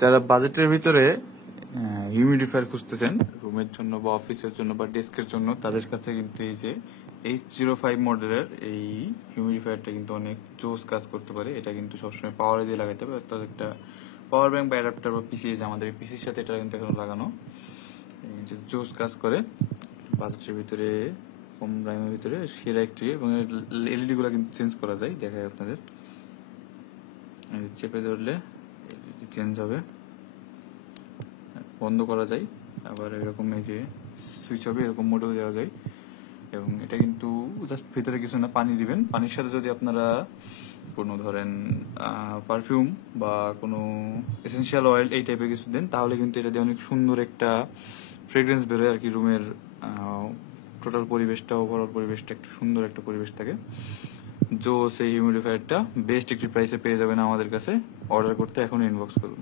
যারা বাজেটের ভিতরে হিউমিডিফায়ার খুঁজতেছেন রুমের জন্য বা অফিসের জন্য বা ডেস্কের জন্য, তাদের কাছে কিন্তু এই যে H05 মডেলের এই হিউমিডিফায়ারটা কিন্তু অনেক জোস কাজ করতে পারে। এটা কিন্তু সবসময় পাওয়ারে দিয়ে লাগাইতে হবে, অর্থাৎ একটা পাওয়ার ব্যাংক বা অ্যাডাপ্টার বা পিসি, যে আমাদের পিসির সাথে এটা কিন্তু এখন লাগানো, জোস কাজ করে। বাজেটের ভিতরে কম দামের ভিতরে সেরা একটি, এবং এলইডি গুলা কিন্তু চেঞ্জ করা যায়, দেখায় আপনাদের। চেপে ধরলে এলইডি চেঞ্জ হবে, বন্ধ করা যায়, আবার এরকম এই যে সুইচ হবে, এরকম মোডেও দেওয়া যায়। এবং এটা কিন্তু জাস্ট ভিতরে কিছু না, পানি দিবেন, পানির সাথে যদি আপনারা কোনো ধরেন পারফিউম বা কোনো এসেনশিয়াল অয়েল এই টাইপের কিছু দেন, তাহলে কিন্তু এটা দিয়ে অনেক সুন্দর একটা ফ্রেগ্রেন্স বেরোয় আর কি। রুমের টোটাল পরিবেশটা, ওভারঅল পরিবেশটা একটু সুন্দর একটা পরিবেশ থাকে। সেই হিউমিডিফায়ারটা বেস্ট একটি প্রাইসে পেয়ে যাবেন আমাদের কাছে। অর্ডার করতে এখন ইনবক্স করুন।